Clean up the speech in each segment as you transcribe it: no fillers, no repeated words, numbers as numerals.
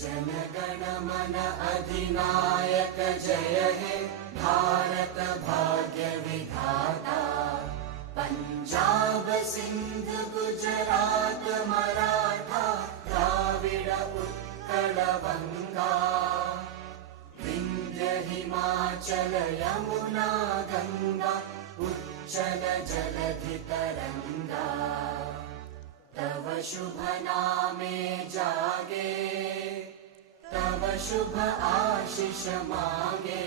जनगण मन अधिनायक जय हे भारत भाग्य विधाता। पंजाब सिंध गुजरात मराठा द्राविड उत्कल बंगा। विंध्य हिमाचल यमुना गंगा उच्चल जलधि तरंगा। तव शुभ नामे जागे तव शुभ आशीष मांगे।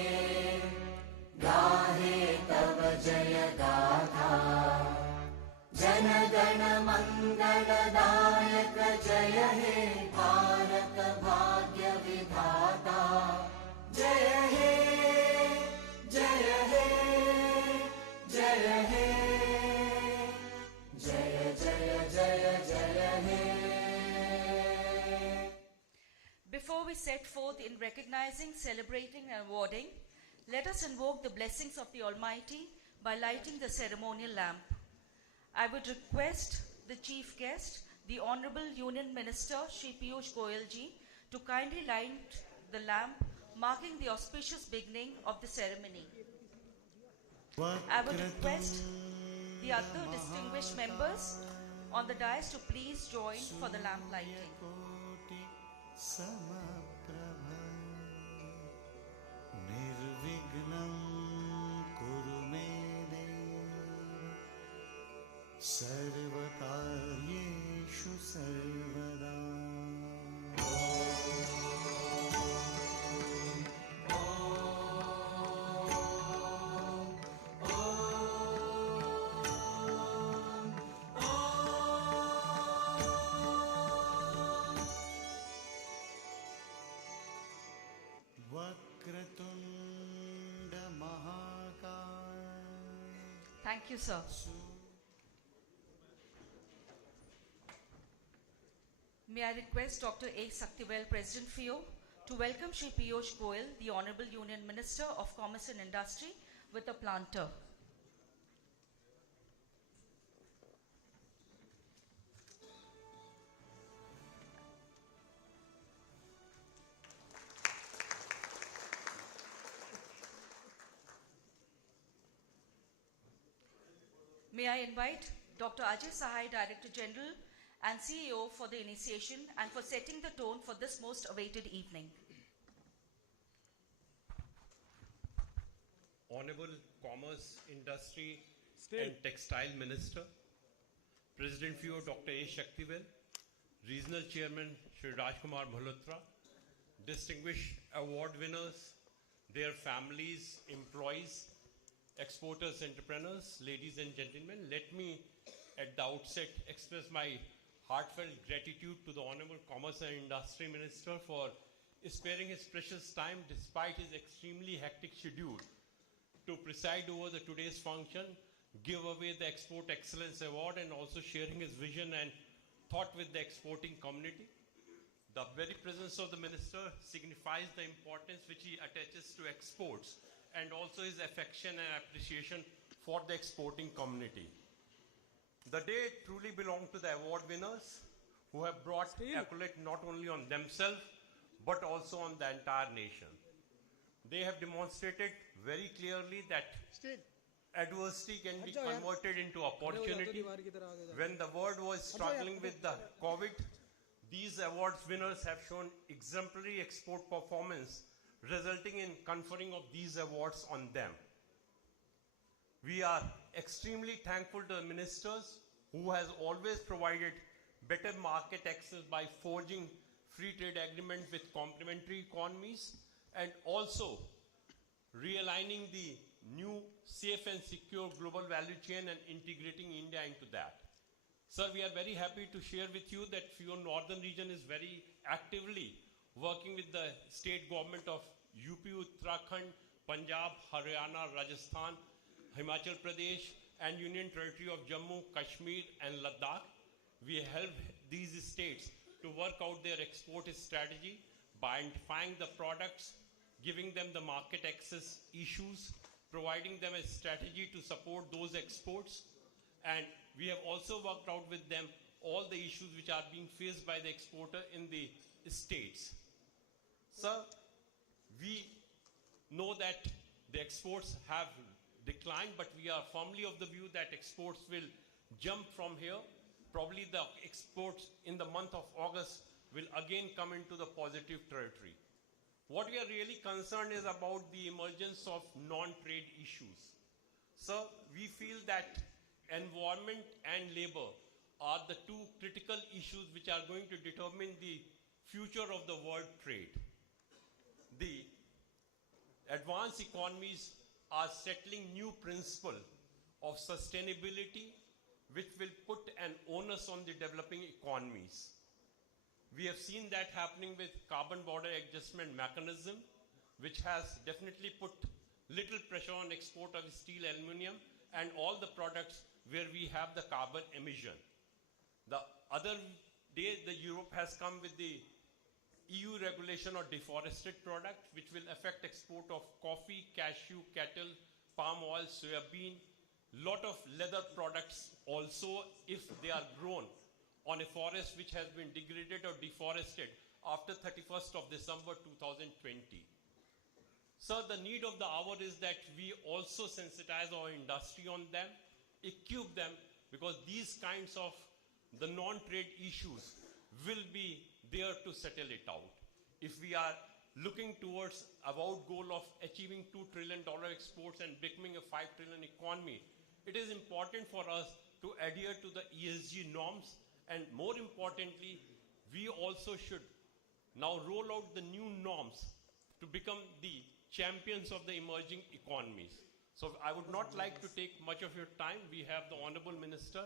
गाहे तव जय गाथा जन गण मंगलदायक जय हे भारत भाग्य विधाता। जय हे जय हे जय हे जय जय जय जय हे। Before we set forth in recognizing, celebrating and awarding, let us invoke the blessings of the Almighty by lighting the ceremonial lamp. I would request the chief guest, the Honorable Union Minister Shri Piyush Goyal ji, to kindly light the lamp, marking the auspicious beginning of the ceremony. I would request the other distinguished members on the dais to please join for the lamp lighting. सर्वकार्येषु सर्वदा। वक्रतुंड महाकाय। Thank you, sir. May I request Dr. A. Saktivel, President FIEO, to welcome Shri Piyush Goyal, the Honorable Union Minister of Commerce and Industry, with a planter. May I invite Dr. Ajay Sahai, Director General and CEO, for the initiation and for setting the tone for this most awaited evening. Honorable Commerce, Industry and Textile Minister, President FIEO Dr. A. Shaktivel, Regional Chairman Shri Rajkumar Malhotra, distinguished award winners, their families, employees, exporters, entrepreneurs, ladies and gentlemen, let me at the outset express my heartfelt gratitude to the Honorable Commerce and Industry Minister for sparing his precious time despite his extremely hectic schedule to preside over the today's function, give away the Export Excellence Award and also sharing his vision and thought with the exporting community. The very presence of the minister signifies the importance which he attaches to exports and also his affection and appreciation for the exporting community. The day truly belongs to the award winners who have brought accolade not only on themselves but also on the entire nation. They have demonstrated very clearly that adversity can be converted into opportunity. When the world was struggling with the COVID, these awards winners have shown exemplary export performance, resulting in conferring of these awards on them. We are extremely thankful to the ministers who has always provided better market access by forging free trade agreements with complementary economies and also realigning the new safe and secure global value chain and integrating India into that. Sir, we are very happy to share with you that FIEO Northern region is very actively working with the state government of UP, Uttarakhand, Punjab, Haryana, Rajasthan, Himachal Pradesh and Union Territory of Jammu, Kashmir and Ladakh. We help these states to work out their export strategy by identifying the products, giving them the market access issues, providing them a strategy to support those exports. And we have also worked out with them all the issues which are being faced by the exporter in the states. Sir, we know that the exports have declined, but we are firmly of the view that exports will jump from here. Probably the exports in the month of August will again come into the positive territory. What we are really concerned is about the emergence of non-trade issues. Sir, we feel that environment and labor are the two critical issues which are going to determine the future of the world trade. The advanced economies are settling new principle of sustainability which will put an onus on the developing economies. We have seen that happening with carbon border adjustment mechanism, which has definitely put little pressure on export of steel, aluminum, and all the products where we have the carbon emission. The other day, the Europe has come with the EU regulation of deforested product, which will affect export of coffee, cashew, cattle, palm oil, soya bean, lot of leather products also if they are grown on a forest which has been degraded or deforested after 31st of December 2020. Sir, the need of the hour is that we also sensitize our industry on them, equip them, because these kinds of the non-trade issues will be there to settle it out. If we are looking towards our goal of achieving $2 trillion exports and becoming a $5 trillion economy, it is important for us to adhere to the ESG norms, and more importantly, we also should now roll out the new norms to become the champions of the emerging economies. So I would not like to take much of your time. We have the Honorable Minister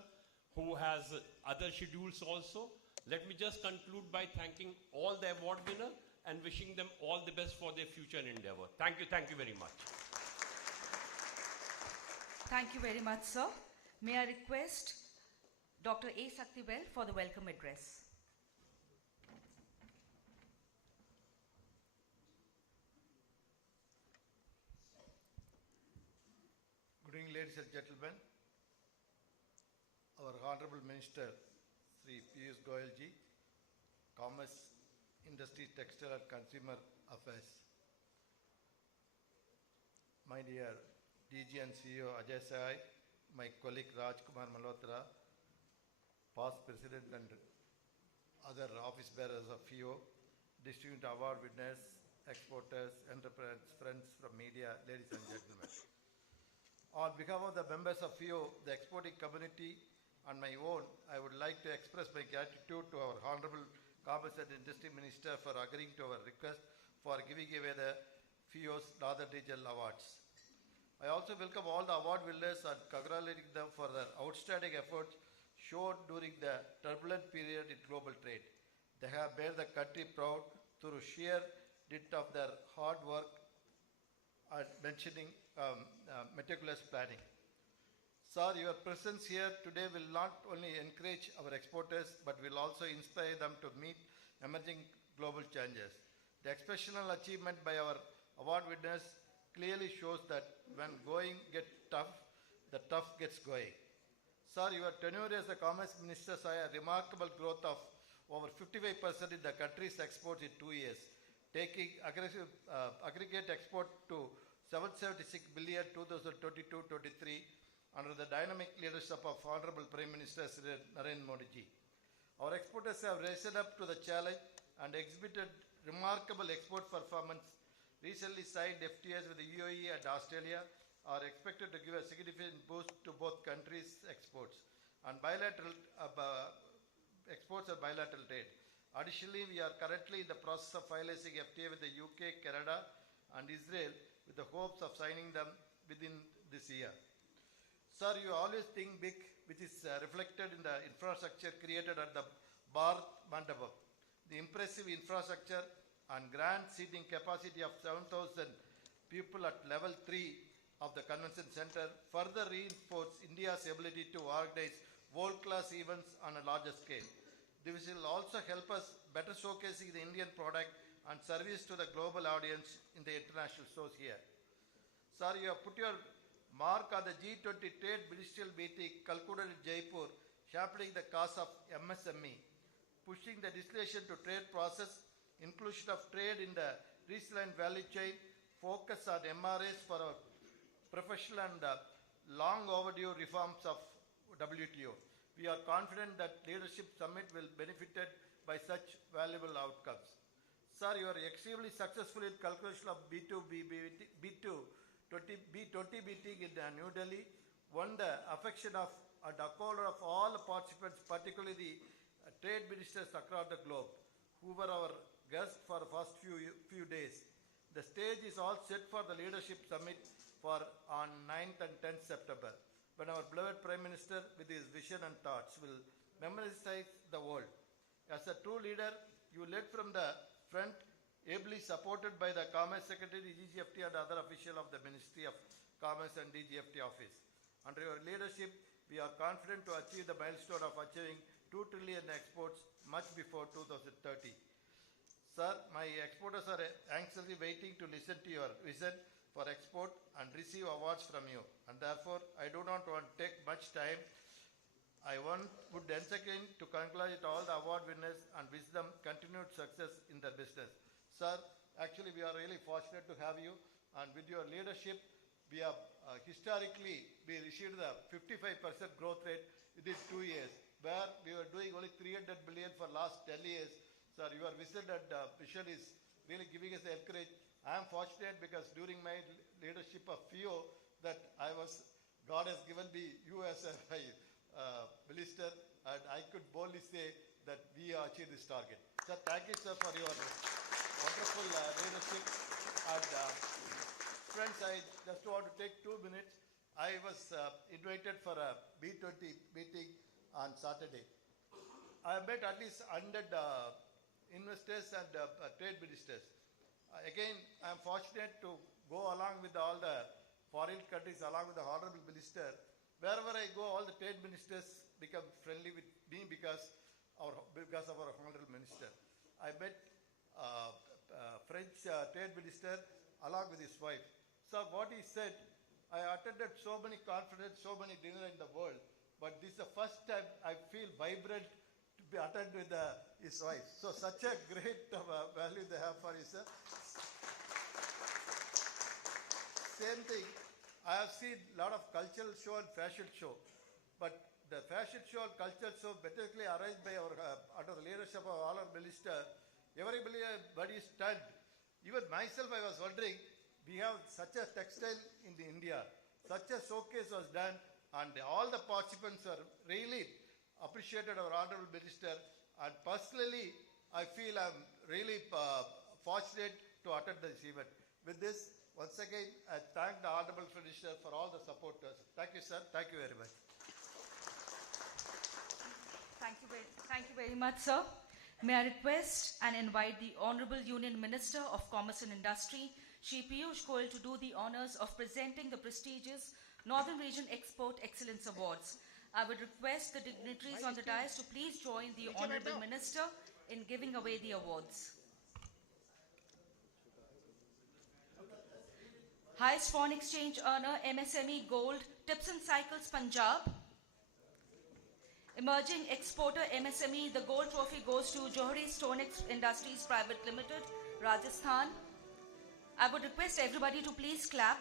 who has other schedules also. Let me just conclude by thanking all the award winners and wishing them all the best for their future endeavor. Thank you very much. Thank you very much, sir. May I request Dr. A. Shaktivel for the welcome address. Good evening, ladies and gentlemen. Our Honorable Minister, Sri FIEO Goyalji, Commerce, Industry, Textile and Consumer Affairs. My dear DG and CEO Ajay Sai, my colleague Rajkumar Malhotra, past President and other office bearers of FIEO, distinguished award winners, exporters, entrepreneurs, friends from media, ladies and gentlemen. On behalf of the members of FIEO, the exporting community, and my own, I would like to express my gratitude to our Honorable Commerce and Industry Minister for agreeing to our request for giving away the FIEO's Northern Regional Awards. I also welcome all the award winners and congratulating them for their outstanding efforts shown during the turbulent period in global trade. They have made the country proud through sheer dint of their hard work and meticulous planning. Sir, your presence here today will not only encourage our exporters, but will also inspire them to meet emerging global challenges. The exceptional achievement by our award winners clearly shows that when going gets tough, the tough gets going. Sir, your tenure as the Commerce Minister saw a remarkable growth of over 55% in the country's exports in 2 years, taking aggregate export to 776 billion 2022-23 under the dynamic leadership of Honorable Prime Minister Sri Narendra Modi ji. Our exporters have risen up to the challenge and exhibited remarkable export performance. Recently signed FTAs with the UAE and Australia are expected to give a significant boost to both countries' exports and bilateral exports and bilateral trade. Additionally, we are currently in the process of finalizing FTA with the UK, Canada, and Israel with the hopes of signing them within this year. Sir, you always think big, which is reflected in the infrastructure created at the Bharat Mandapam. The impressive infrastructure and grand seating capacity of 7,000 people at level 3 of the convention center further reinforce India's ability to organize world-class events on a larger scale. This will also help us better showcasing the Indian product and service to the global audience in the international shows here. Sir, you have put your mark on the G20 Trade Ministerial meeting concluded in Jaipur, championing the cause of MSME, pushing the legislation to trade process inclusion of trade in the resilient value chain, focus on MRAs for our professional and long overdue reforms of WTO. We are confident that Leadership Summit will benefit by such valuable outcomes. Sir, you are extremely successful in calculation of B20 meeting in New Delhi, won the affection of and accord of all the participants, particularly the trade ministers across the globe, who were our guests for the first few days. The stage is all set for the Leadership Summit on 9th and 10th September, when our beloved Prime Minister, with his vision and thoughts, will memorize the world. As a true leader, you led from the front, ably supported by the Commerce Secretary, DGFT, and other officials of the Ministry of Commerce and DGFT office. Under your leadership, we are confident to achieve the milestone of achieving 2 trillion exports much before 2030. Sir, my exporters are anxiously waiting to listen to your vision for export and receive awards from you. And therefore, I do not want to take much time. I would once again to congratulate all the award winners and wish them continued success in their business. Sir, actually we are really fortunate to have you, and with your leadership, we have historically we received the 55% growth rate within 2 years, where we were doing only 300 billion for last 10 years. Sir, your vision and vision is really giving us the encourage. I am fortunate because during my leadership of FIEO that God has given me you as a minister, and I could boldly say that we achieved this target. Sir, thank you, sir, for your wonderful leadership. And friends, I just want to take 2 minutes. I was invited for a B20 meeting on Saturday. I met at least 100 investors and trade ministers. Again, I am fortunate to go along with all the foreign countries, along with the Honorable Minister. Wherever I go, all the trade ministers become friendly with me because of our Honorable Minister. I met French trade minister along with his wife. So what he said, I attended so many conferences, so many dinners in the world, but this is the first time I feel vibrant to be attended with his wife. So such a great value they have for you, sir. Same thing, I have seen a lot of cultural show and fashion show, but the fashion show and cultural show particularly arranged by our under the leadership of our minister, everybody is stunned. Even myself, I was wondering, we have such a textile in India, such a showcase was done, and all the participants are really appreciated our honorable minister. And personally, I feel I'm really fortunate to attend this event. With this, once again, I thank the honorable minister for all the support. Thank you, sir. Thank you very much. Thank you very much, sir. May I request and invite the Honorable Union Minister of Commerce and Industry, Shri Piyush Goyal, to do the honors of presenting the prestigious Northern Region Export Excellence Awards. I would request the dignitaries on the dais to please join the Honorable Minister in giving away the awards. Highest Foreign Exchange Earner, MSME Gold, Tips and Cycles, Punjab. Emerging Exporter, MSME, the Gold Trophy goes to Johari Stone Industries Private Limited, Rajasthan. I would request everybody to please clap.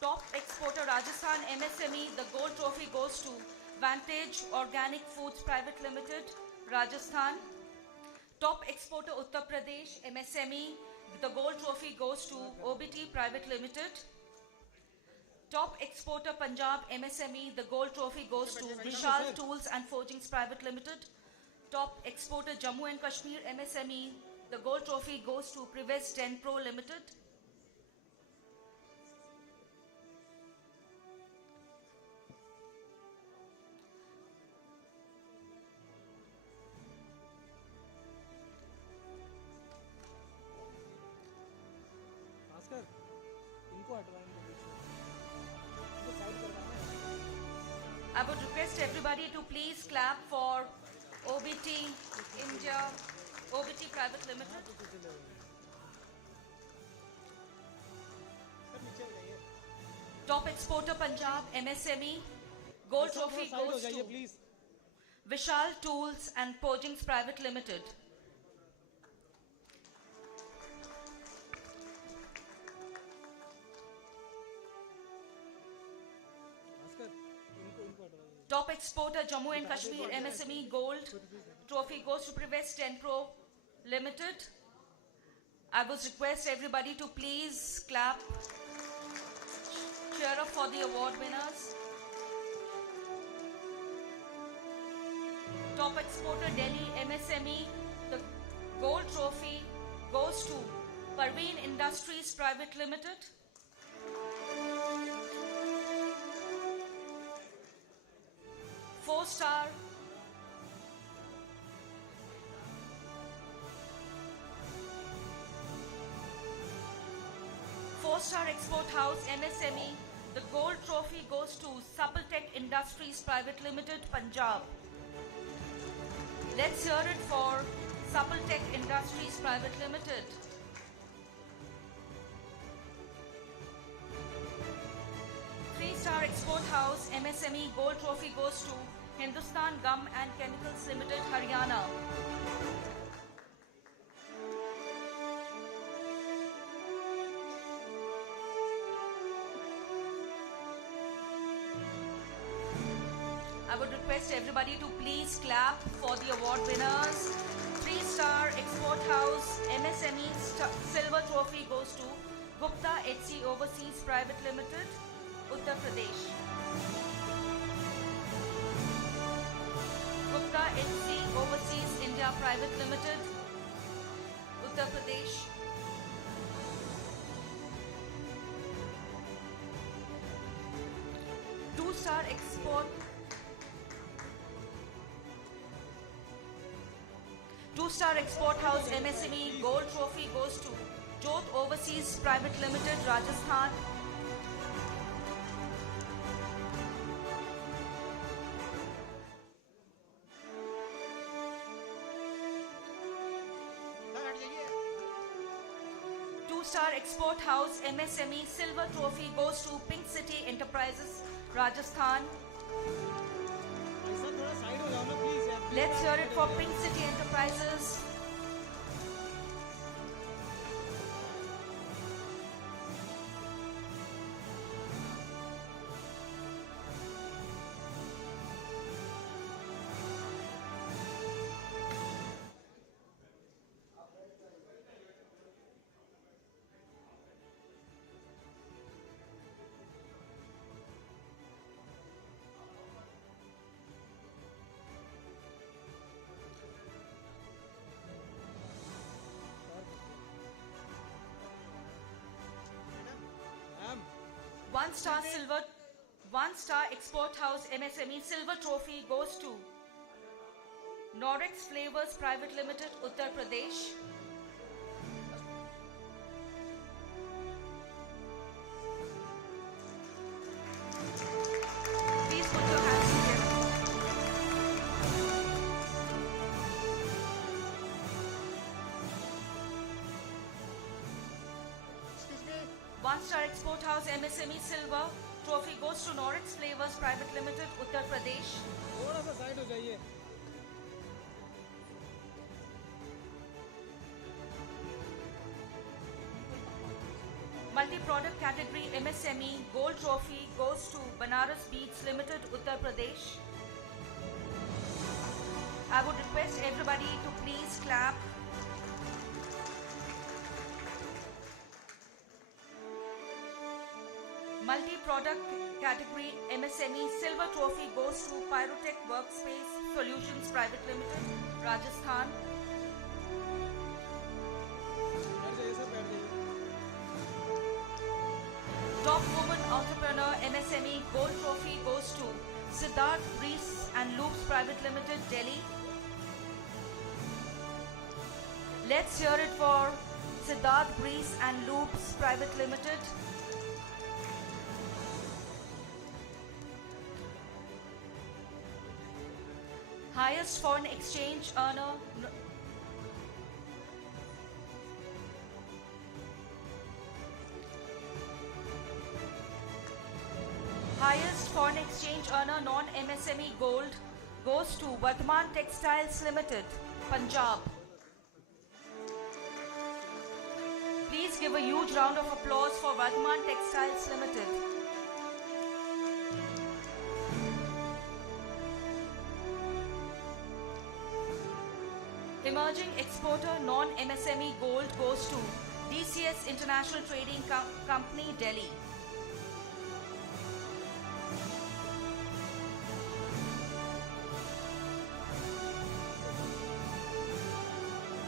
Top Exporter, Rajasthan, MSME, the Gold Trophy goes to Vantage Organic Foods Private Limited, Rajasthan. Top Exporter, Uttar Pradesh, MSME, the Gold Trophy goes to OBT Private Limited. Top Exporter, Punjab, MSME, the Gold Trophy goes to Vishal Tools and Forgings Private Limited. Top Exporter, Jammu and Kashmir, MSME, the Gold Trophy goes to Prives Denpro Limited. I would request everybody to please clap for OBT India, OBT Private Limited. Top Exporter Punjab, MSME, Gold Trophy goes to Vishal Tools and Forgings Private Limited. Top exporter Jammu and Kashmir MSME Gold Trophy goes to Privest 10 Pro Limited. I would request everybody to please clap, cheer up for the award winners. Top exporter Delhi MSME, the gold trophy goes to Parveen Industries Private Limited. Four-star Export House MSME, the gold trophy goes to Suppletech Industries Private Limited, Punjab. Let's hear it for Suppletech Industries Private Limited. Three-star Export House MSME gold trophy goes to Hindustan Gum and Chemicals Limited, Haryana. I would request everybody to please clap for the award winners. Three-star Export House MSME silver trophy goes to Gupta HC Overseas Private Limited, Uttar Pradesh. Gupta HC Overseas India Private Limited, Uttar Pradesh. Two-star Export House MSME Gold Trophy goes to Jodh Overseas Private Limited, Rajasthan. Two-star Export House MSME Silver Trophy goes to Pink City Enterprises, Rajasthan. Let's hear it for Pink City Enterprises. One-star Export House MSME Silver Trophy goes to Norex Flavors Private Limited, Uttar Pradesh. Please put your hands together. One-star Export House MSME Silver Trophy goes to Norex Flavors Private Limited, Uttar Pradesh. थोड़ा सा side हो जाइए. Multi-product category MSME Gold Trophy goes to Banaras Beads Limited, Uttar Pradesh. I would request everybody to please clap. Multi-product category MSME Silver Trophy goes to Pyrotech Workspace Solutions Private Limited, Rajasthan. Top Woman Entrepreneur MSME Gold Trophy goes to Siddharth Grease and Loops Private Limited, Delhi. Let's hear it for Siddharth Grease and Loops Private Limited. Highest foreign exchange earner. Highest foreign exchange earner non-MSME gold goes to Vardhman Textiles Limited, Punjab. Please give a huge round of applause for Vardhman Textiles Limited. Emerging exporter non-MSME gold goes to DCS International Trading Company, Delhi.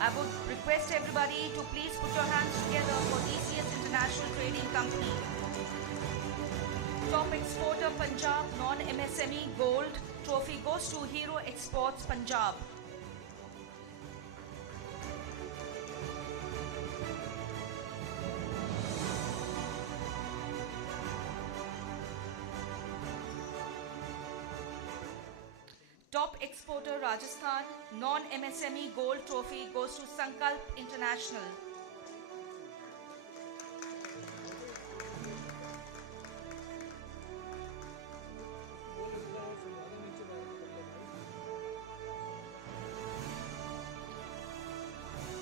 I would request everybody to please put your hands together for DCS International Trading Company. Top exporter Punjab non-MSME gold trophy goes to Hero Exports Punjab. Top exporter Rajasthan non-MSME gold trophy goes to Sankalp International.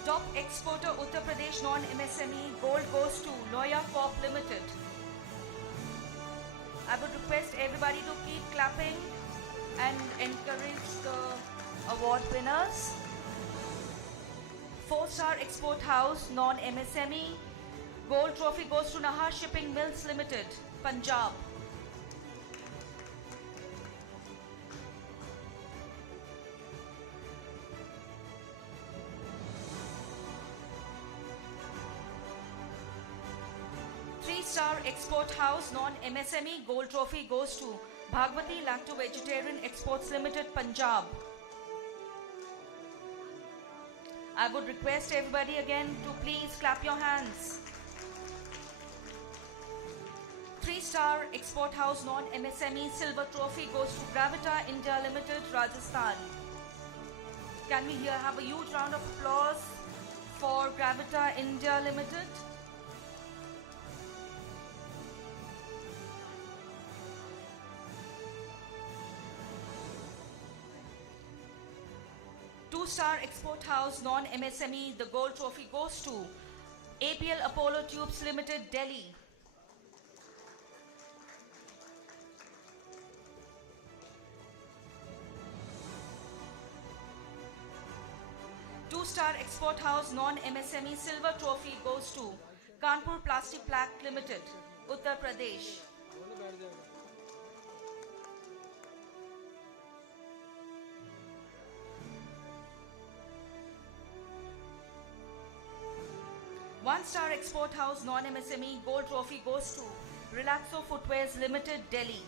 Top exporter Uttar Pradesh non-MSME gold goes to Loya Corp Limited. I would request everybody to keep clapping and encourage the award winners. 4-star export house non-MSME gold trophy goes to Nahar Shipping Mills Limited, Punjab. Three-star export house non-MSME gold trophy goes to Bhagwati Lacto Vegetarian Exports Limited, Punjab. I would request everybody again to please clap your hands. 3-star export house non-MSME silver trophy goes to Gravita India Limited, Rajasthan. Can we here have a huge round of applause for Gravita India Limited? Two-star export house non-MSME, the gold trophy goes to APL Apollo Tubes Limited, Delhi. Two-star export house non-MSME silver trophy goes to Kanpur Plastic Pack Limited, Uttar Pradesh. One-star export house non-MSME gold trophy goes to Relaxo Footwears Limited, Delhi.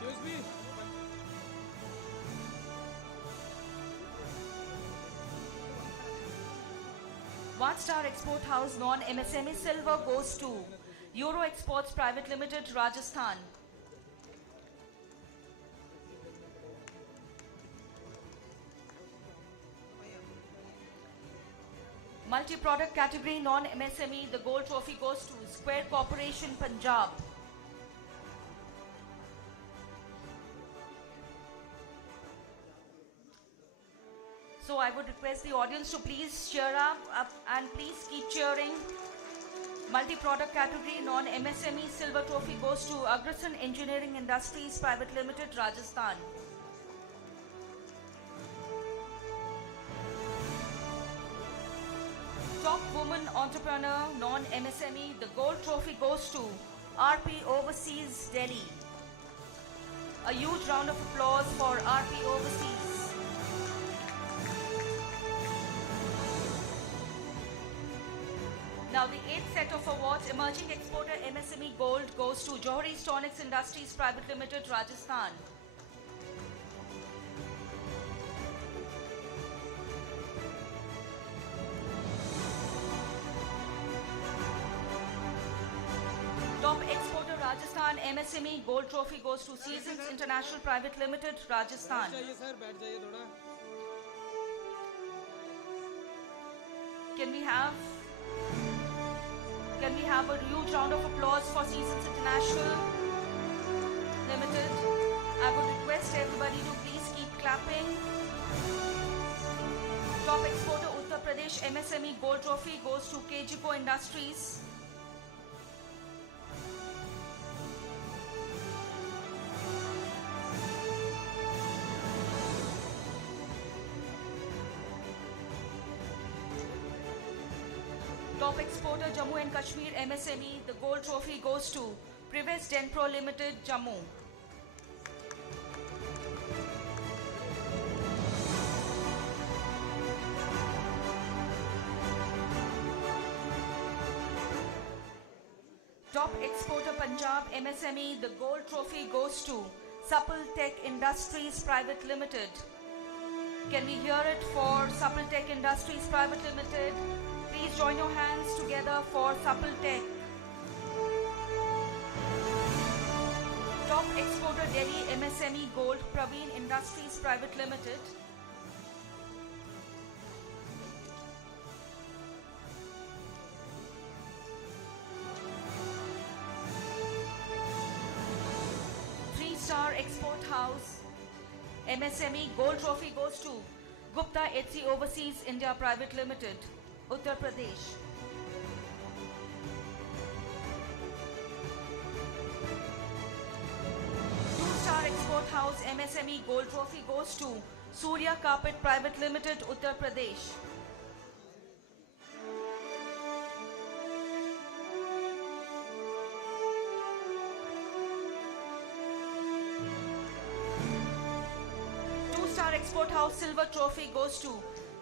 Excuse me. One-star export house non-MSME silver goes to Euro Exports Private Limited, Rajasthan. Multi-product category non-MSME, the gold trophy goes to Square Corporation, Punjab. So I would request the audience to please cheer up and please keep cheering. Multi-product category non-MSME silver trophy goes to Agrasan Engineering Industries Private Limited, Rajasthan. Top woman entrepreneur non-MSME, the gold trophy goes to RP Overseas, Delhi. A huge round of applause for RP Overseas. Now the 8th set of awards, emerging exporter MSME gold goes to Johari Stonics Industries Private Limited, Rajasthan. Top exporter Rajasthan MSME gold trophy goes to Seasons International Private Limited, Rajasthan. चाहिए sir बैठ जाइए थोड़ा Can we have a huge round of applause for Seasons International Limited? I would request everybody to please keep clapping. Top exporter Uttar Pradesh MSME gold trophy goes to KGCO Industries. Top exporter Jammu and Kashmir MSME, the gold trophy goes to Prives Denpro Limited, Jammu. Top exporter Punjab MSME, the gold trophy goes to Supple Tech Industries Private Limited. Can we hear it for Supple Tech Industries Private Limited? Please join your hands together for Supple Tech. Top exporter Delhi MSME Gold Praveen Industries Private Limited. Three-star export house MSME Gold Trophy goes to Gupta HC Overseas India Private Limited, Uttar Pradesh. Two-star export house MSME Gold Trophy goes to Surya Carpet Private Limited, Uttar Pradesh. Two-star export house Silver Trophy goes to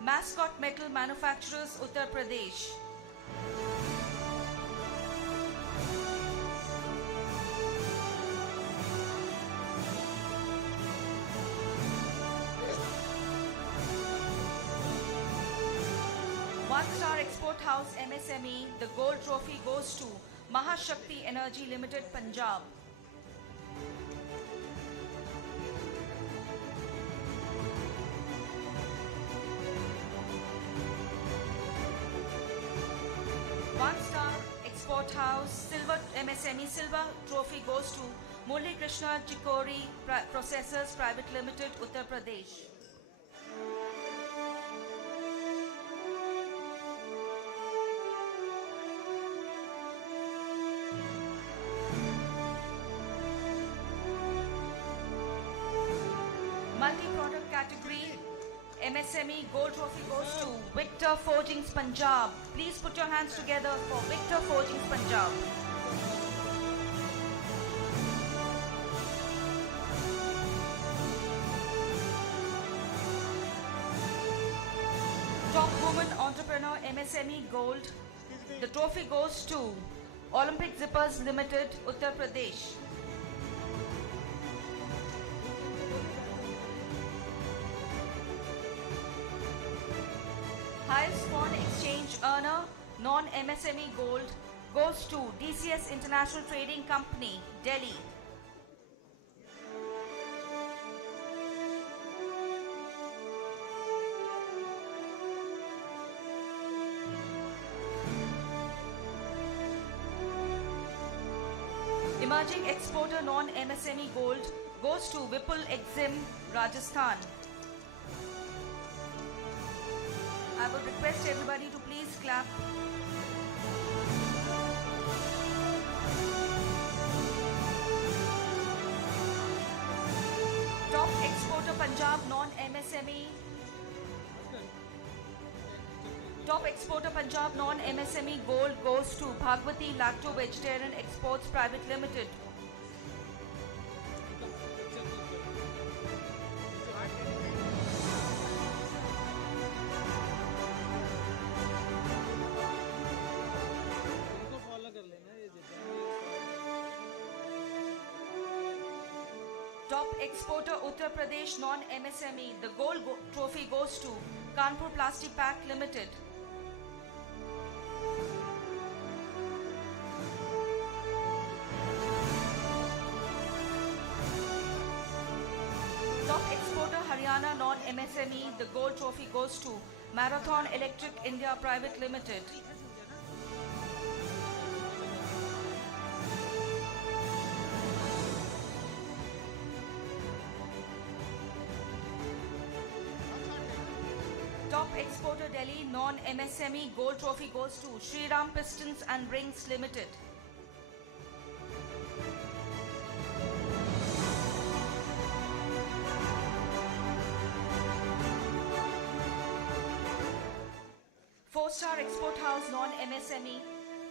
Mascot Metal Manufacturers, Uttar Pradesh. One-star export house MSME, the gold trophy goes to Mahashakti Energy Limited, Punjab. One-star export house Silver MSME Silver trophy goes to Murli Krishna Chikori Processors Private Limited, Uttar Pradesh. Multi-product category MSME Gold Trophy goes to Victor Forgings Punjab. Please put your hands together for Victor Forgings Punjab. Top Woman Entrepreneur MSME Gold. The trophy goes to Olympic Zippers Limited, Uttar Pradesh. Highest foreign exchange earner, non-MSME gold, goes to DCS International Trading Company, Delhi. Emerging exporter non-MSME gold goes to Vipul Exim, Rajasthan. I would request everybody to please clap. Top exporter Punjab non-MSME. Top exporter Punjab non-MSME gold goes to Bhagwati Lacto Vegetarian Exports Private Limited. Top exporter Uttar Pradesh non-MSME. The gold trophy goes to Kanpur Plastic Pack Limited. Top exporter Haryana non-MSME. The gold trophy goes to Marathon Electric India Private Limited. Top exporter Delhi non-MSME gold trophy goes to Shriram Pistons and Rings Limited. 4-star export house non-MSME,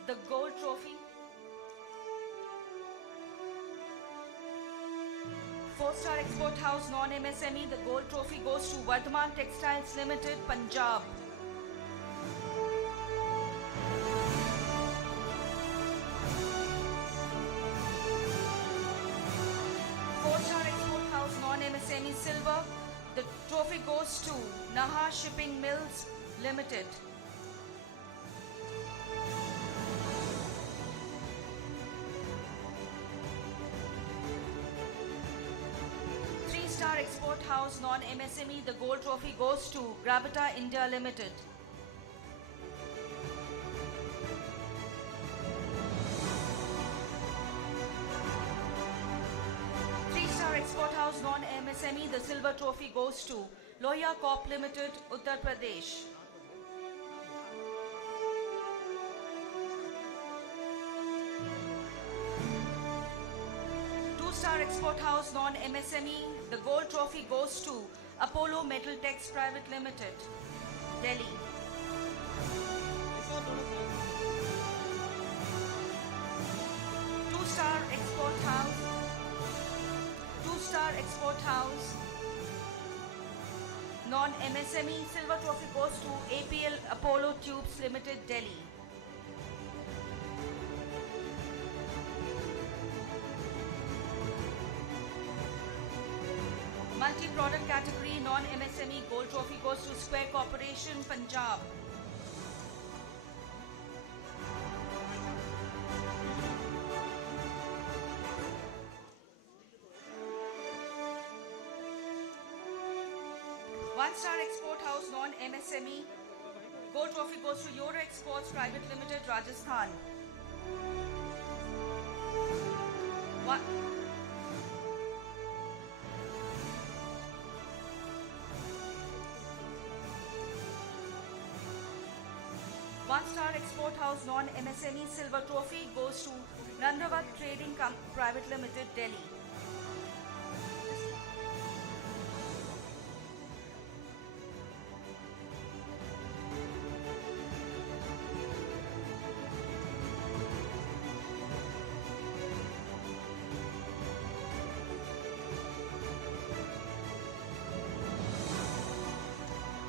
the Gold Trophy. 4-star export house non-MSME, the Gold Trophy goes to Vardhaman Textiles Limited, Punjab. Four-star export house non-MSME silver, the trophy goes to Naha Shipping Mills Limited. Three-star export house non-MSME, the gold trophy goes to Gravita India Limited. Three-star export house non-MSME, the silver trophy goes to Lohia Corp Limited, Uttar Pradesh. Two-star export house non-MSME, the gold trophy goes to Apollo Metal Techs Private Limited, Delhi. ऐसा थोड़ा सा Two-star export house. Two-star export house. Non-MSME silver trophy goes to APL Apollo Tubes Limited, Delhi. Multi-product category non-MSME gold trophy goes to Square Corporation, Punjab. One-star export house non-MSME gold trophy goes to Euro Exports Private Limited, Rajasthan. One. One-star export house non-MSME silver trophy goes to Nandavat Trading Private Limited, Delhi.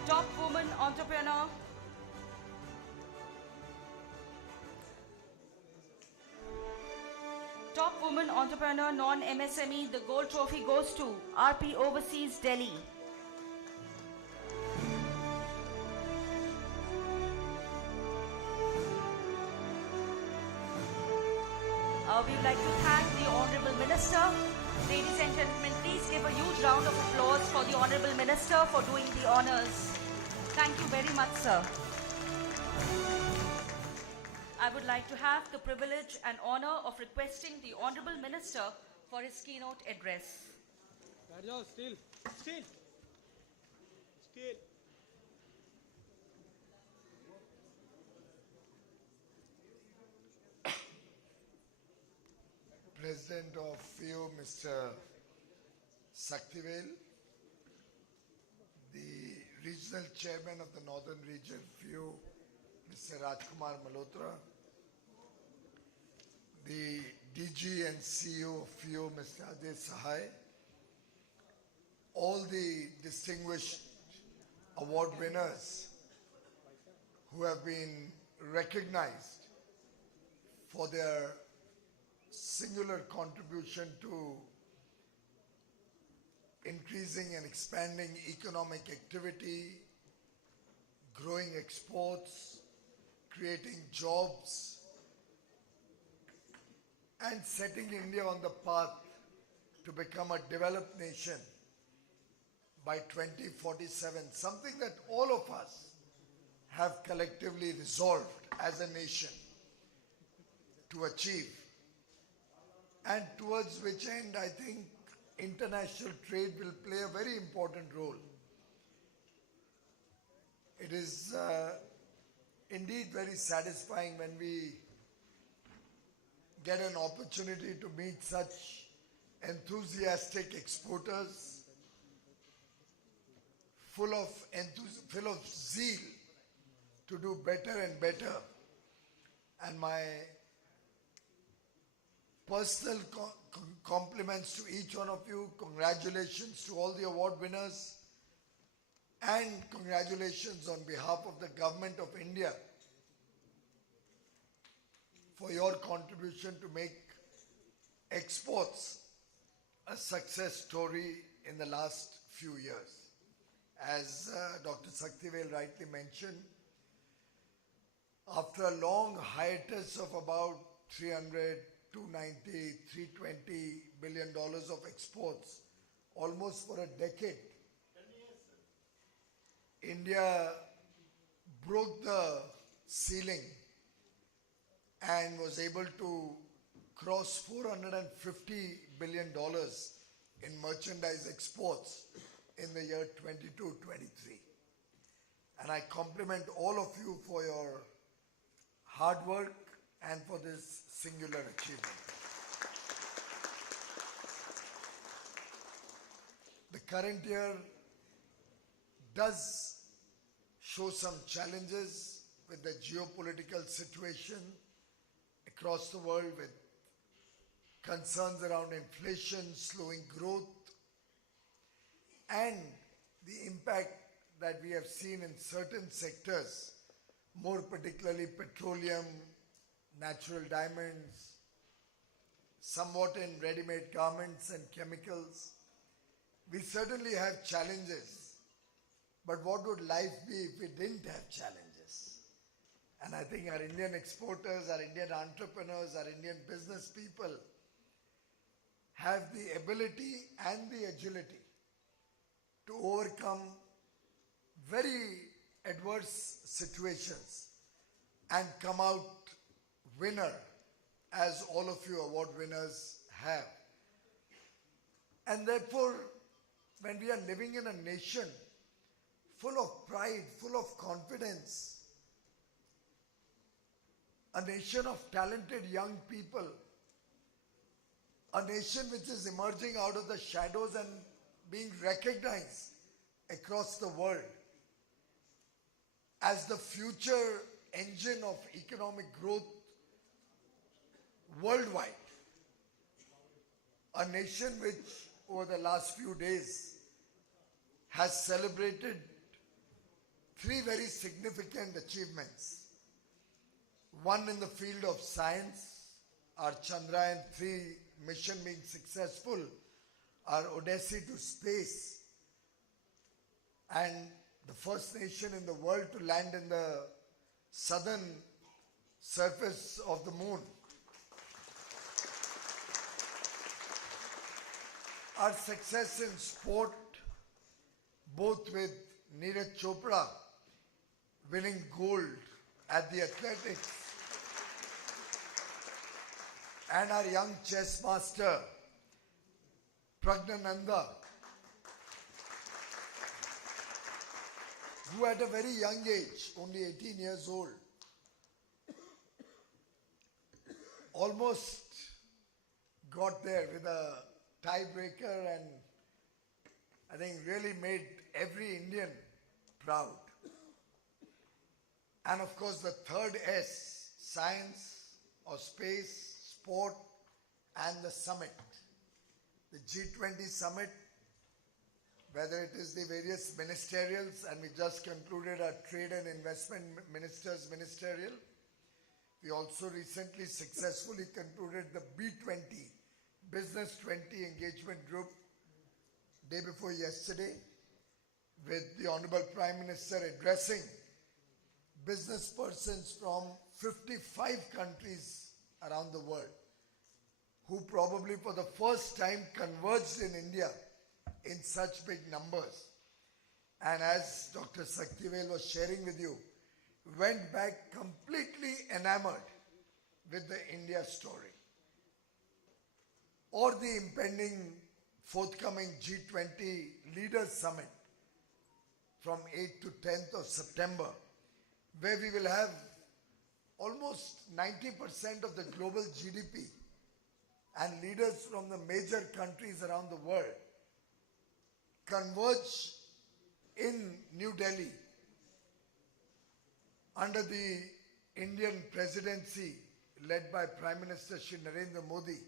Top woman entrepreneur. Top woman entrepreneur non-MSME, the gold trophy goes to RP Overseas, Delhi. We would like to thank the Honorable Minister. Ladies and gentlemen, please give a huge round of applause for the Honorable Minister for doing the honors. Thank you very much, sir. I would like to have the privilege and honor of requesting the Honorable Minister for his keynote address. बैठ जाओ still still still President of FIEO, Mr. Saktivel, the Regional Chairman of the Northern Region FIEO, Mr. Rajkumar Malhotra, the DG and CEO of FIEO, Mr. Ajay Sahai, all the distinguished award winners who have been recognized for their singular contribution to increasing and expanding economic activity, growing exports, creating jobs, and setting India on the path to become a developed nation by 2047, something that all of us have collectively resolved as a nation to achieve, and towards which end I think international trade will play a very important role. It is indeed very satisfying when we get an opportunity to meet such enthusiastic exporters, full of zeal to do better and better. And my personal compliments to each one of you. Congratulations to all the award winners. And congratulations on behalf of the Government of India for your contribution to make exports a success story in the last few years. As Dr. Saktivel rightly mentioned, after a long hiatus of about 300, 290, 320 billion dollars of exports, almost for a decade, India broke the ceiling and was able to cross $450 billion in merchandise exports in the year 22-23. And I compliment all of you for your hard work and for this singular achievement. The current year does show some challenges with the geopolitical situation across the world, with concerns around inflation, slowing growth, and the impact that we have seen in certain sectors, more particularly petroleum, natural diamonds, somewhat in ready-made garments and chemicals. We certainly have challenges, but what would life be if we didn't have challenges? And I think our Indian exporters, our Indian entrepreneurs, our Indian business people have the ability and the agility to overcome very adverse situations and come out winner, as all of you award winners have. And therefore, when we are living in a nation full of pride, full of confidence, a nation of talented young people, a nation which is emerging out of the shadows and being recognized across the world as the future engine of economic growth worldwide. A nation which over the last few days has celebrated three very significant achievements. One in the field of science, our Chandrayaan-3 mission being successful, our Odyssey to space, and the first nation in the world to land in the southern surface of the moon. Our success in sport, both with Neeraj Chopra winning gold at the athletics, and our young chess master, Pragnananda, who at a very young age, only 18 years old, almost got there with a tiebreaker and I think really made every Indian proud. And of course the third S, science or space, sport, and the summit. The G20 summit, whether it is the various ministerials, and we just concluded our trade and investment ministers ministerial. We also recently successfully concluded the B20, Business 20 Engagement Group, day before yesterday, with the Honorable Prime Minister addressing business persons from 55 countries around the world, who probably for the first time converged in India in such big numbers. And as Dr. Saktivel was sharing with you, went back completely enamored with the India story. Or the impending forthcoming G20 Leaders Summit from 8th to 10th of September, where we will have almost 90% of the global GDP and leaders from the major countries around the world converge in New Delhi under the Indian presidency led by Prime Minister Shri Narendra Modi,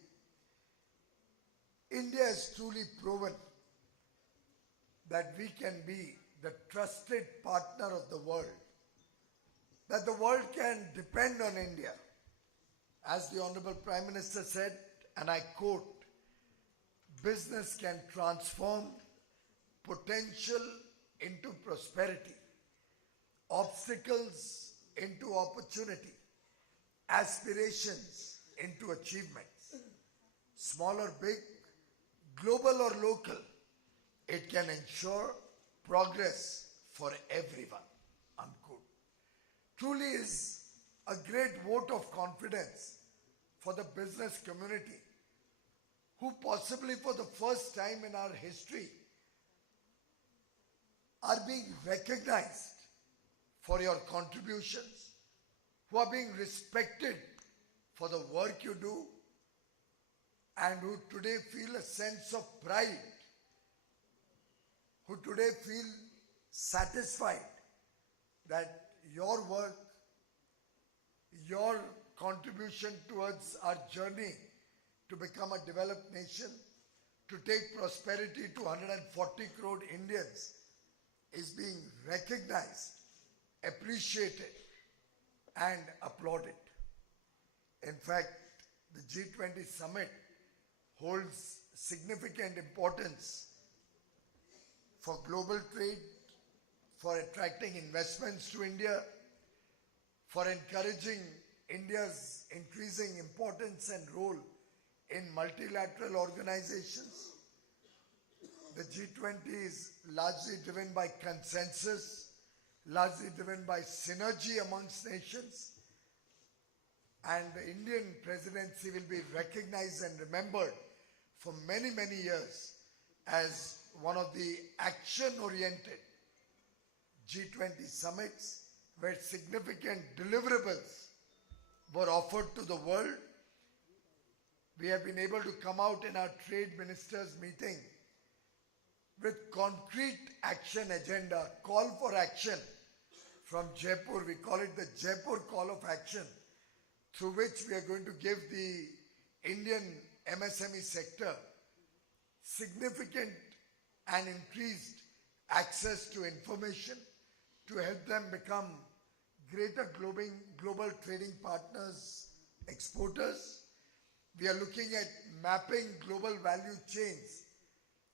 India has truly proven that we can be the trusted partner of the world, that the world can depend on India. As the Honorable Prime Minister said, and I quote, business can transform potential into prosperity, obstacles into opportunity, aspirations into achievements. Small or big, global or local, it can ensure progress for everyone. Unquote. Truly is a great vote of confidence for the business community, who possibly for the first time in our history are being recognized for your contributions, who are being respected for the work you do, and who today feel a sense of pride, who today feel satisfied that your work, your contribution towards our journey to become a developed nation, to take prosperity to 140 crore Indians, is being recognized, appreciated, and applauded. In fact, the G20 summit holds significant importance for global trade, for attracting investments to India, for encouraging India's increasing importance and role in multilateral organizations. The G20 is largely driven by consensus, largely driven by synergy amongst nations, and the Indian presidency will be recognized and remembered for many, many years as one of the action-oriented G20 summits where significant deliverables were offered to the world. We have been able to come out in our trade ministers meeting with concrete action agenda, call for action from Jaipur. We call it the Jaipur Call of Action, through which we are going to give the Indian MSME sector significant and increased access to information to help them become greater global trading partners, exporters. We are looking at mapping global value chains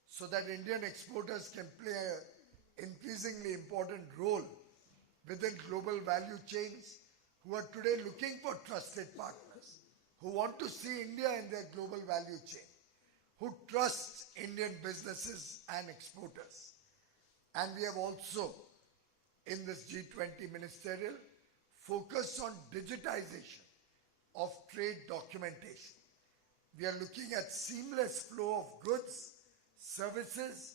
so that Indian exporters can play an increasingly important role within global value chains, who are today looking for trusted partners, who want to see India in their global value chain, who trust Indian businesses and exporters. And we have also, in this G20 ministerial, focused on digitization of trade documentation. We are looking at seamless flow of goods, services,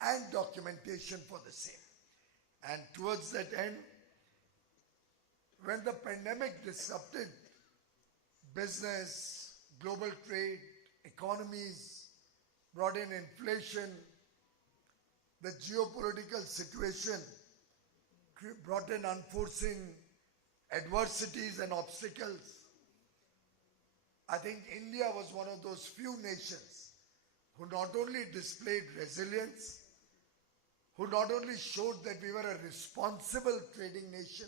and documentation for the same. And towards that end, when the pandemic disrupted business, global trade, economies, brought in inflation, the geopolitical situation brought in unforeseen adversities and obstacles, I think India was one of those few nations who not only displayed resilience, who not only showed that we were a responsible trading nation,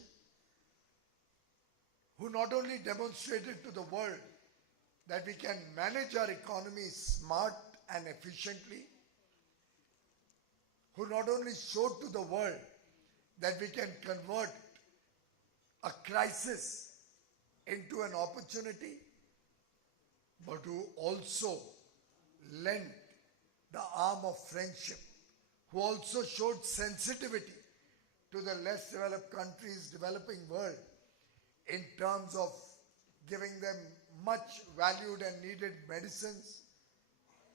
who not only demonstrated to the world that we can manage our economy smart and efficiently, who not only showed to the world that we can convert a crisis into an opportunity, but who also lent the arm of friendship, who also showed sensitivity to the less developed countries, developing world, in terms of giving them much valued and needed medicines,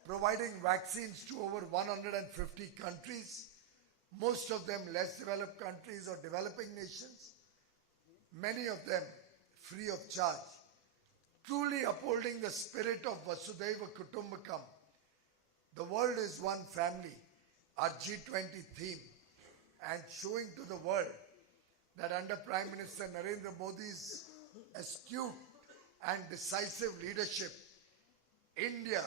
providing vaccines to over 150 countries, most of them less developed countries or developing nations, many of them free of charge, truly upholding the spirit of Vasudhaiva Kutumbakam. The world is one family, our G20 theme, and showing to the world that under Prime Minister Narendra Modi's astute and decisive leadership, India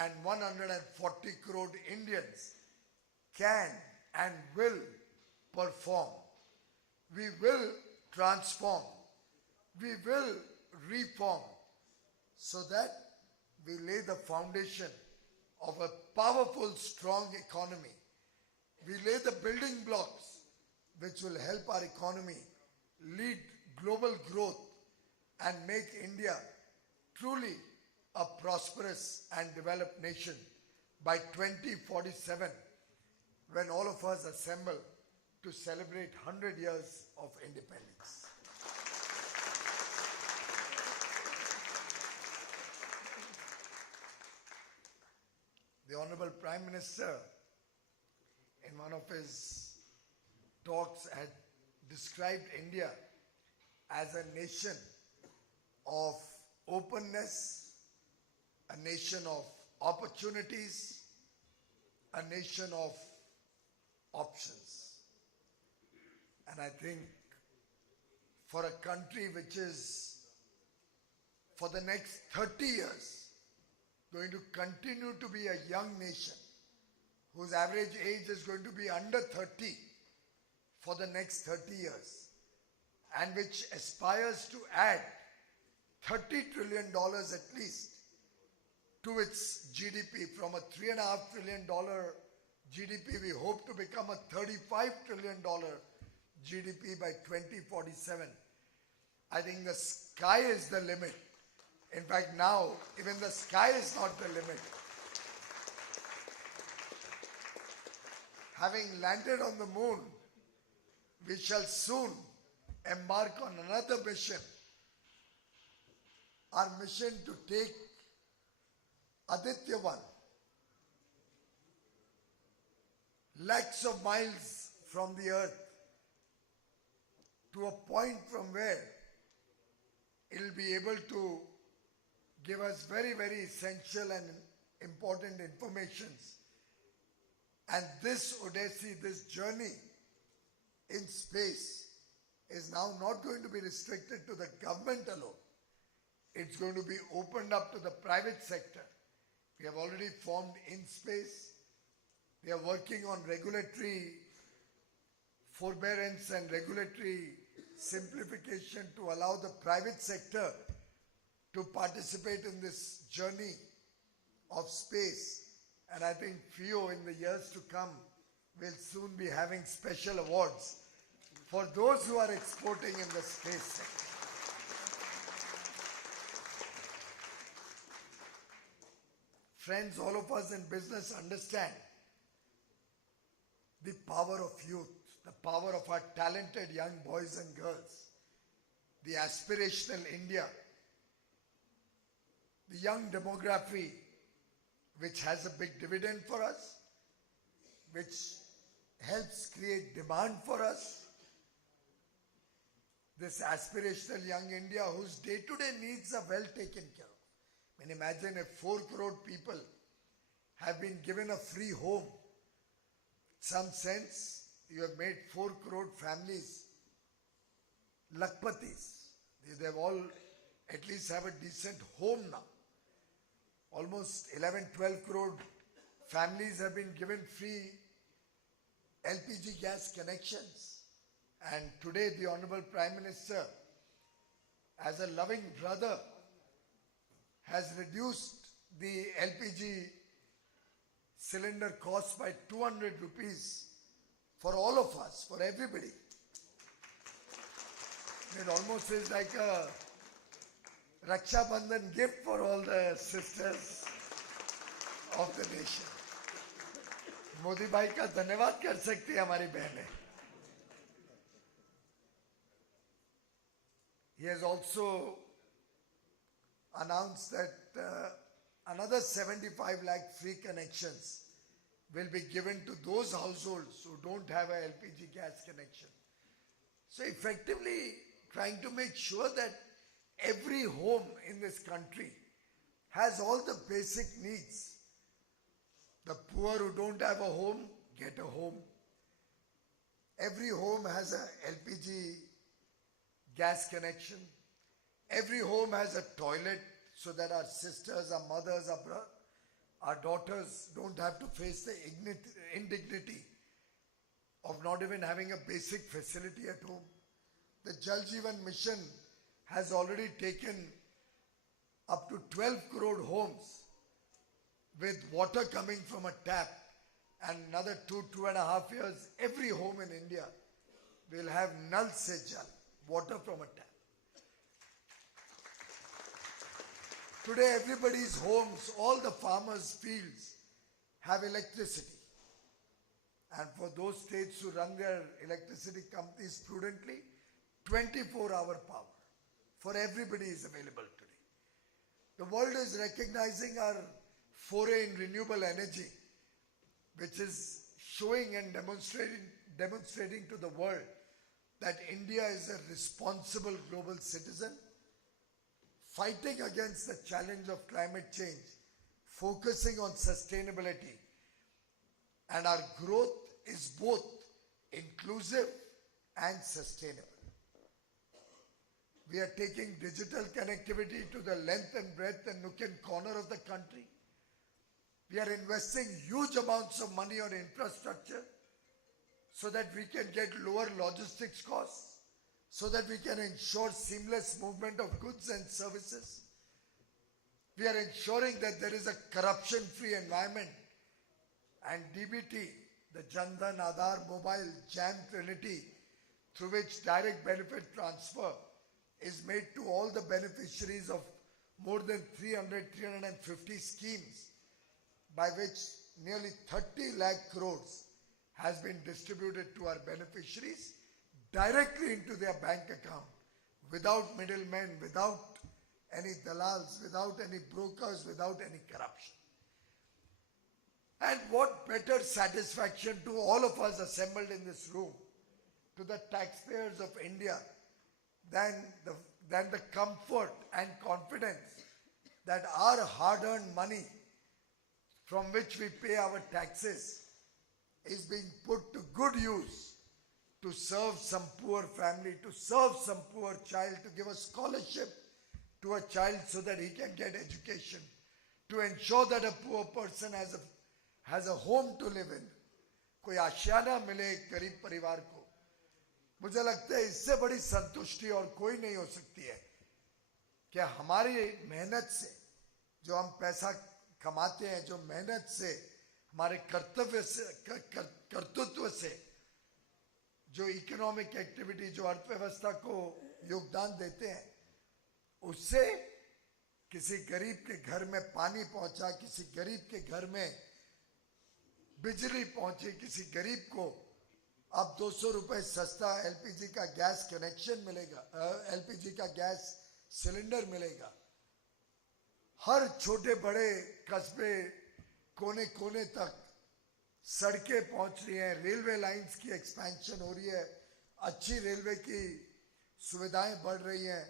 and 140 crore Indians can and will perform. We will transform. We will reform so that we lay the foundation of a powerful, strong economy. We lay the building blocks which will help our economy lead global growth and make India truly a prosperous and developed nation by 2047, when all of us assemble to celebrate 100 years of independence. The Honorable Prime Minister, in one of his talks, had described India as a nation of openness, a nation of opportunities, a nation of options. And I think for a country which is for the next 30 years going to continue to be a young nation, whose average age is going to be under 30 for the next 30 years, and which aspires to add $30 trillion at least to its GDP. From a $3.5 trillion GDP, we hope to become a $35 trillion GDP by 2047. I think the sky is the limit. In fact, now even the sky is not the limit. Having landed on the moon, we shall soon embark on another mission. Our mission to take Aditya 1 lakhs of miles from the earth to a point from where it will be able to give us very, very essential and important informations. And this Odyssey, this journey in space, is now not going to be restricted to the government alone. It's going to be opened up to the private sector. We have already formed InSpace. We are working on regulatory forbearance and regulatory simplification to allow the private sector to participate in this journey of space. And I think FIEO in the years to come will soon be having special awards for those who are exporting in the space sector. Friends, all of us in business understand the power of youth, the power of our talented young boys and girls, the aspirational India, the young demography, which has a big dividend for us, which helps create demand for us. This aspirational young India whose day-to-day needs are well taken care of. I mean, imagine if 4 crore people have been given a free home. In some sense, you have made 4 crore families lakpatis. They've all at least have a decent home now. Almost 11, 12 crore families have been given free LPG gas connections. And today the Honorable Prime Minister, as a loving brother, has reduced the LPG cylinder cost by 200 rupees for all of us, for everybody. It almost is like a Raksha Bandhan gift for all the sisters of the nation. Modi भाई का धन्यवाद कर सकती है हमारी बहनें. He has also announced that another 75 lakh free connections will be given to those households who don't have a LPG gas connection. So effectively trying to make sure that every home in this country has all the basic needs. The poor who don't have a home, get a home. Every home has a LPG gas connection. Every home has a toilet so that our sisters, our mothers, our daughters don't have to face the indignity of not even having a basic facility at home. The Jal Jeevan Mission has already taken up to 12 crore homes with water coming from a tap, and another 2.5 years, every home in India will have Nal Se Jal, water from a tap. Today everybody's homes, all the farmers' fields have electricity. And for those states who run their electricity companies prudently, 24-hour power for everybody is available today. The world is recognizing our foray in renewable energy, which is showing and demonstrating to the world that India is a responsible global citizen, fighting against the challenge of climate change, focusing on sustainability, and our growth is both inclusive and sustainable. We are taking digital connectivity to the length and breadth and nook and corner of the country. We are investing huge amounts of money on infrastructure so that we can get lower logistics costs, so that we can ensure seamless movement of goods and services. We are ensuring that there is a corruption-free environment, and DBT, the Jan Dhan Aadhaar Mobile Jam Trinity, through which direct benefit transfer is made to all the beneficiaries of more than 350 schemes, by which nearly 30 lakh crores has been distributed to our beneficiaries directly into their bank account, without middlemen, without any dalals, without any brokers, without any corruption. And what better satisfaction to all of us assembled in this room, to the taxpayers of India, than the comfort and confidence that our hard-earned money, from which we pay our taxes, is being put to good use to serve some poor family, to serve some poor child, to give a scholarship to a child so that he can get education, to ensure that a poor person has a home to live in, कोई आशियाना मिले एक गरीब परिवार को. मुझे लगता है इससे बड़ी संतुष्टि और कोई नहीं हो सकती है कि हमारी मेहनत से जो हम पैसा कमाते हैं, जो मेहनत से, हमारे कर्तृत्व से जो इकोनॉमिक एक्टिविटी, जो अर्थव्यवस्था को योगदान देते हैं, उससे किसी गरीब के घर में पानी पहुंचा, किसी गरीब के घर में बिजली पहुंची, किसी गरीब को अब 200 रुपए सस्ता एलपीजी का गैस कनेक्शन मिलेगा, एलपीजी का गैस सिलेंडर मिलेगा. हर छोटे बड़े कस्बे, कोने कोने तक सड़कें पहुंच रही हैं, रेलवे लाइंस की एक्सपेंशन हो रही है, अच्छी रेलवे की सुविधाएं बढ़ रही हैं,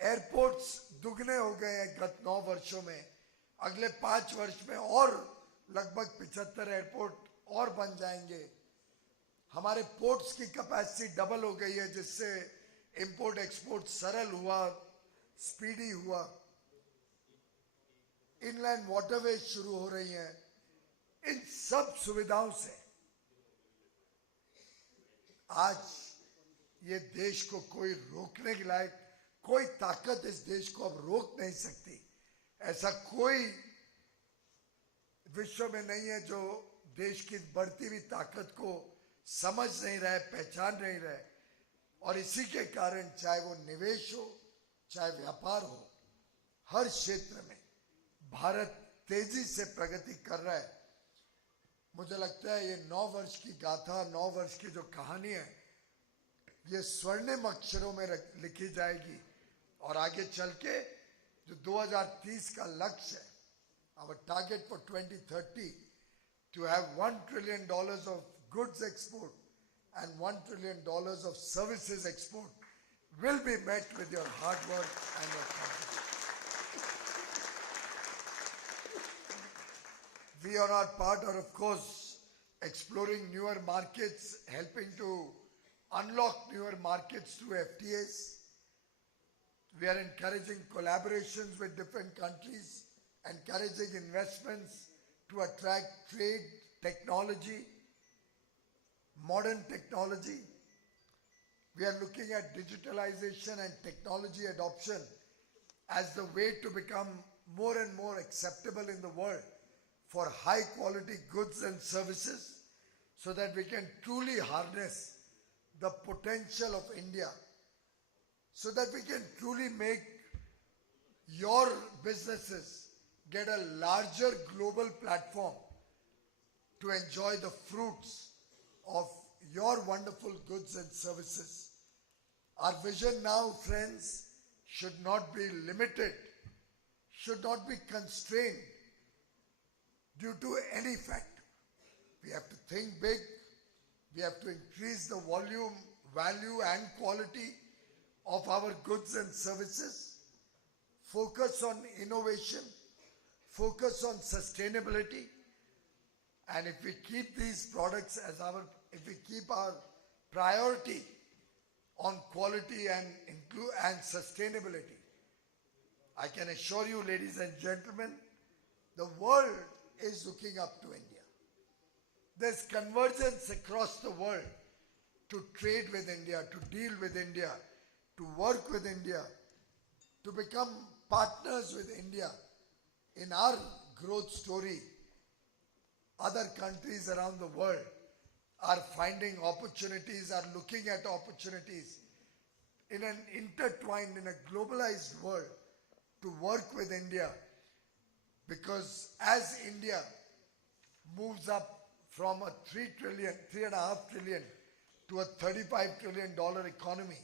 एयरपोर्ट्स दुगने हो गए हैं गत 9 वर्षों में. अगले 5 वर्ष में और लगभग 75 एयरपोर्ट और बन जाएंगे. हमारे पोर्ट्स की कैपेसिटी डबल हो गई है, जिससे इंपोर्ट एक्सपोर्ट सरल हुआ, स्पीडी हुआ. इनलैंड वाटरवेज शुरू हो रही हैं. इन सब सुविधाओं से आज ये देश को कोई रोकने के लायक, कोई ताकत इस देश को अब रोक नहीं सकती. ऐसा कोई विश्व में नहीं है जो देश की बढ़ती हुई ताकत को समझ नहीं रहा है, पहचान नहीं रहा है. और इसी के कारण चाहे वो निवेश हो, चाहे व्यापार हो, हर क्षेत्र में भारत तेजी से प्रगति कर रहा है. मुझे लगता है ये 9 वर्ष की गाथा, 9 वर्ष की जो कहानी है, ये स्वर्णिम अक्षरों में लिखी जाएगी. और आगे चल के जो 2030 का लक्ष्य है, our target for 2030 to have $1 trillion of goods export and $1 trillion of services export will be met with your hard work and your confidence. We on our part are of course exploring newer markets, helping to unlock newer markets through FTAs. We are encouraging collaborations with different countries, encouraging investments to attract trade, technology, modern technology. We are looking at digitalization and technology adoption as the way to become more and more acceptable in the world for high quality goods and services, so that we can truly harness the potential of India, so that we can truly make your businesses get a larger global platform to enjoy the fruits of your wonderful goods and services. Our vision now, friends, should not be limited, should not be constrained due to any factor. We have to think big. We have to increase the volume, value and quality of our goods and services. Focus on innovation. Focus on sustainability. And if we keep these products as if we keep our priority on quality and sustainability, I can assure you, ladies and gentlemen, the world is looking up to India. There's convergence across the world to trade with India, to deal with India, to work with India, to become partners with India in our growth story. Other countries around the world are finding opportunities, are looking at opportunities in an intertwined, in a globalized world to work with India, because as India moves up from a $3.5 trillion to a $35 trillion economy,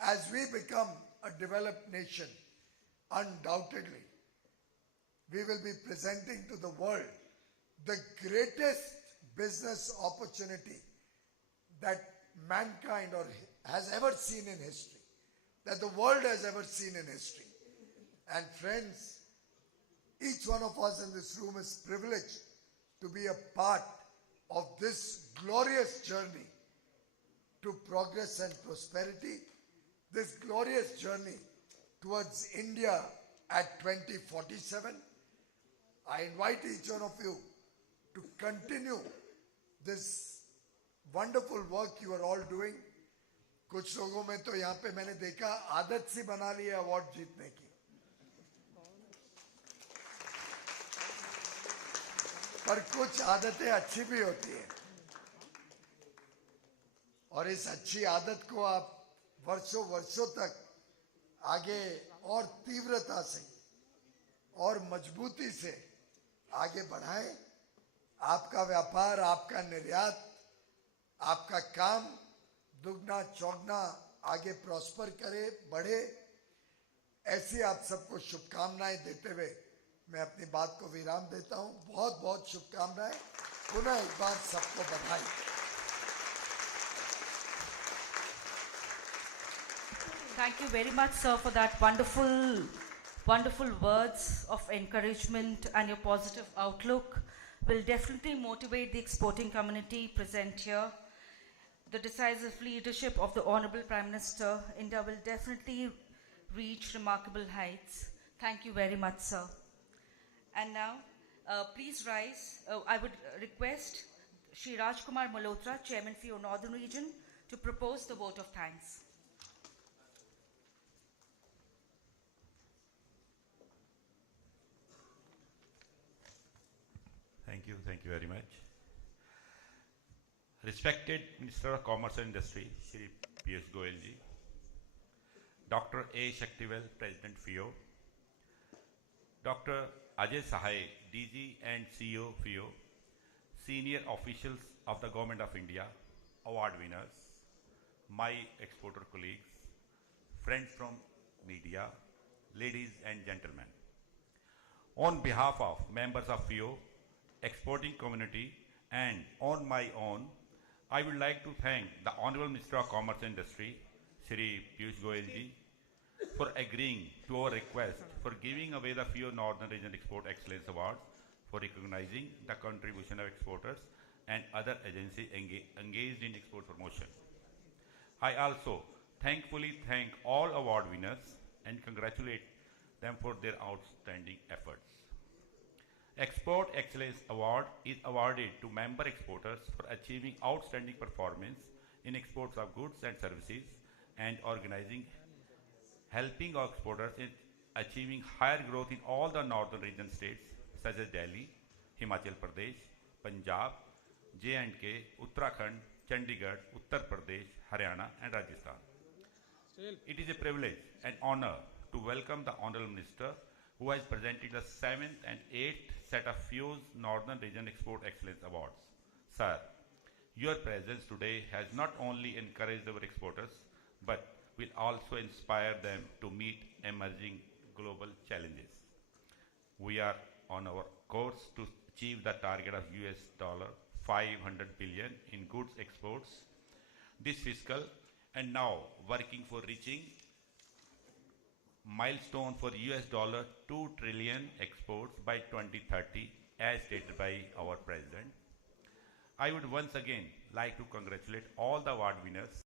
as we become a developed nation, undoubtedly, we will be presenting to the world the greatest business opportunity that mankind has ever seen in history, that the world has ever seen in history. And friends, each one of us in this room is privileged to be a part of this glorious journey to progress and prosperity, this glorious journey towards India at 2047. I invite each one of you to continue this wonderful work you are all doing. कुछ लोगों में तो यहाँ पे मैंने देखा आदत सी बना ली है अवार्ड जीतने की, पर कुछ आदतें अच्छी भी होती है, और इस अच्छी आदत को आप वर्षों वर्षों तक आगे और तीव्रता से और मजबूती से आगे बढ़ाएं. आपका व्यापार, आपका निर्यात, आपका काम दुगना चौगना आगे प्रॉस्पर करे, बढ़े, ऐसी आप सबको शुभकामनाएं देते हुए मैं अपनी बात को विराम देता हूं. बहुत बहुत शुभकामनाएं. पुनः एक बार सबको बधाई. Thank you very much, sir, for that wonderful words of encouragement, and your positive outlook will definitely motivate the exporting community present here. The decisive leadership of the Honorable Prime Minister, India will definitely reach remarkable heights. Thank you very much, sir. And now, please rise. I would request Shri Rajkumar Malhotra, Chairman FIEO Northern Region, to propose the vote of thanks. Thank you very much. Respected Minister of Commerce and Industry, Shri Piyush Goyal ji, Dr. A. Shaktivel, President FIEO, Dr. Ajay Sahai, DG and CEO FIEO, senior officials of the Government of India, award winners, my exporter colleagues, friends from media, ladies and gentlemen. On behalf of members of FIEO, exporting community, and on my own, I would like to thank the Honorable Minister of Commerce and Industry, Shri Piyush Goyal ji, for agreeing to our request for giving away the FIEO Northern Region Export Excellence Awards for recognizing the contribution of exporters and other agencies engaged in export promotion. I also thankfully thank all award winners and congratulate them for their outstanding efforts. Export Excellence Award is awarded to member exporters for achieving outstanding performance in exports of goods and services and organizing, helping our exporters in achieving higher growth in all the northern region states such as Delhi, Himachal Pradesh, Punjab, J&K, Uttarakhand, Chandigarh, Uttar Pradesh, Haryana and Rajasthan. Still. It is a privilege and honor to welcome the Honorable Minister who has presented the 7th and 8th set of FIEO's Northern Region Export Excellence Awards. Sir, your presence today has not only encouraged our exporters but will also inspire them to meet emerging global challenges. We are on our course to achieve the target of $500 billion in goods exports this fiscal, and now working for reaching milestone for $2 trillion exports by 2030 as stated by our President. I would once again like to congratulate all the award winners